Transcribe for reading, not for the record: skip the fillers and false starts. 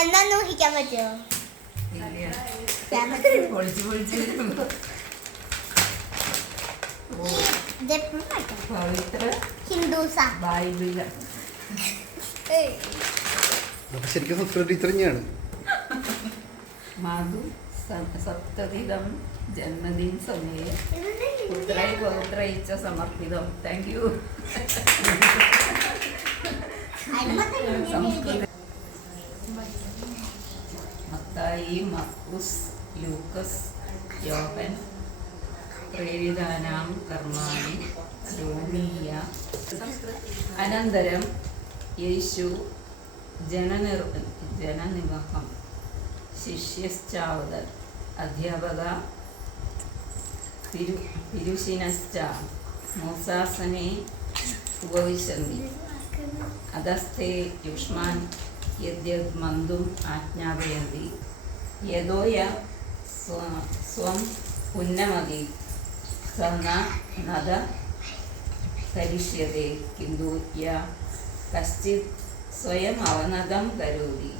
എന്താന്ന് ഊഹിക്കാൻ പറ്റുമോ? ശരിക്കും സംസ്കൃത ടീച്ചർ തന്നെയാണ്. മാധു സപ്തതിദം ജന്മദിന സമയെ പുത്രൈ പൗത്രൈ ച സമർപ്പിതം. Thank you. മത്തായി, മർക്കുസ്, ലൂക്കസ്, യോഹൻ പ്രേരിതാനാം കർമാണി രോഗീയ. അനന്തരം യേശു ജനനിവഹം ശിഷ്യശ്ചാവതൽ അധ്യാപക പിരുഷിനശ്ച മൂസാസനെ ഉപവിശന്തി അധസ്ഥേ യുഷ്മാൻ യദ്യത് മന്തും ആജ്ഞാപയന്തി യതോയ സ്വം ഉന്നമതി സ നദ കരിഷ്യത്തെ കിന്തു യ കശ്ചിത് സ്വയം അവനതം കരോതി.